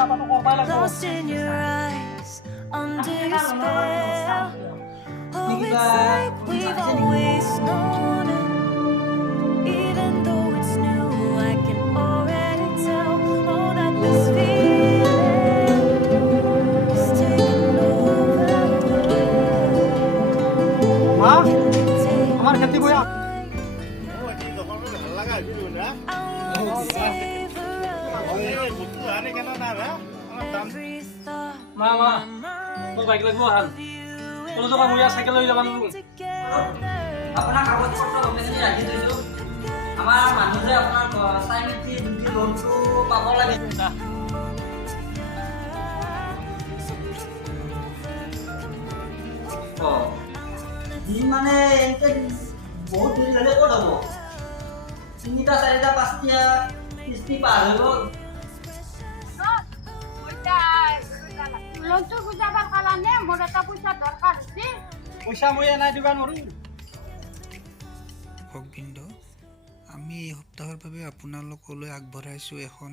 Lost in your eyes, under your spell. Oh, it's like we've always known it. Even though it's new, I can already tell. Oh, that this feeling is taking over. আমার খেতে বয়া I wanna savor every thought মা মোক bike লাগিব হাল কোনো জগা মই সাইকেল লৈ যাব নোৱাৰো আপোনাৰ কাগজ পত্ৰ গমেখিনি ৰাখি থৈছো আমাৰ মানুহে আপোনাৰ চাইমিটি দুটি লোনটো পাব লাগে দিন মানে এনেকে বহুত দেৰি হ'লে ক'ত হ'ব 3টা 4টা 5টা কিস্তি পাৰ হৈ গ'ল লোনটো বুজাবৰ কাৰণে মোৰ এটা পইচা দৰকাৰ হৈছে পইচা মই নাই দিবা নোৱাৰো ভগবিন্দ আমি এই সপ্তাহৰ বাবে আপোনালোকলৈ আগবঢ়াইছোঁ এখন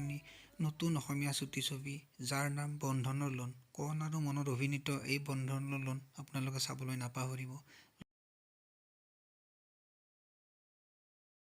নতুন অসমীয়া চুটি ছবি যাৰ নাম বন্ধনৰ লোন কণ আৰু মনত অভিনীত এই বন্ধনৰ লোন আপোনালোকে চাবলৈ নাপাহৰিব